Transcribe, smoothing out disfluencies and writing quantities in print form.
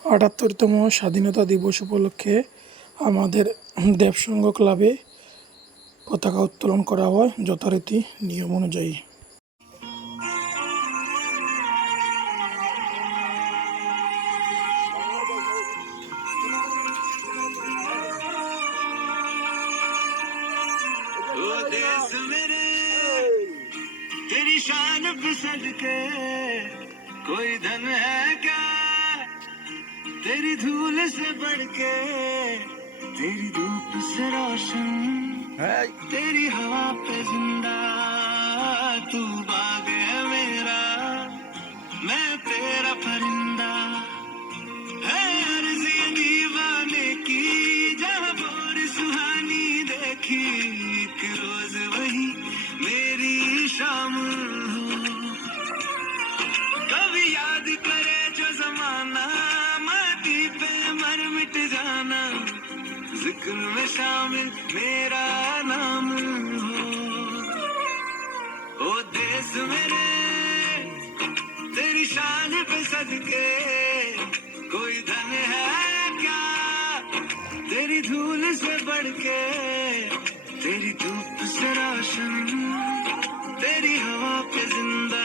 78তম স্বাধীনতা দিবস উপলক্ষে আমাদের দেবসংঘ ক্লাবে পতাকা উত্তোলন করা হয় যথারীতি নিয়ম অনুযায়ী। तेरी शान पे सदके कोई धन है क्या, तेरी धूल से बढ़ के, तेरी धूप से रोशन है, तेरी हवा पे जिंदा तू बाग है मेरा, मैं तेरा परिंदा है। अर्ज़ी दीवाने की जहाँ बोर सुहानी देखी, एक रोज वही मेरी शाम हो। कभी याद करे जो जमाना, माटी पे मर मिट जाना, जिक्र में शामिल मेरा नाम हो। ओ देश मेरे तेरी शान पे सदके कोई धन है क्या, तेरी धूल से बढ़ के, तेरी धूप से रोशन, तेरी हवा पे जिंदा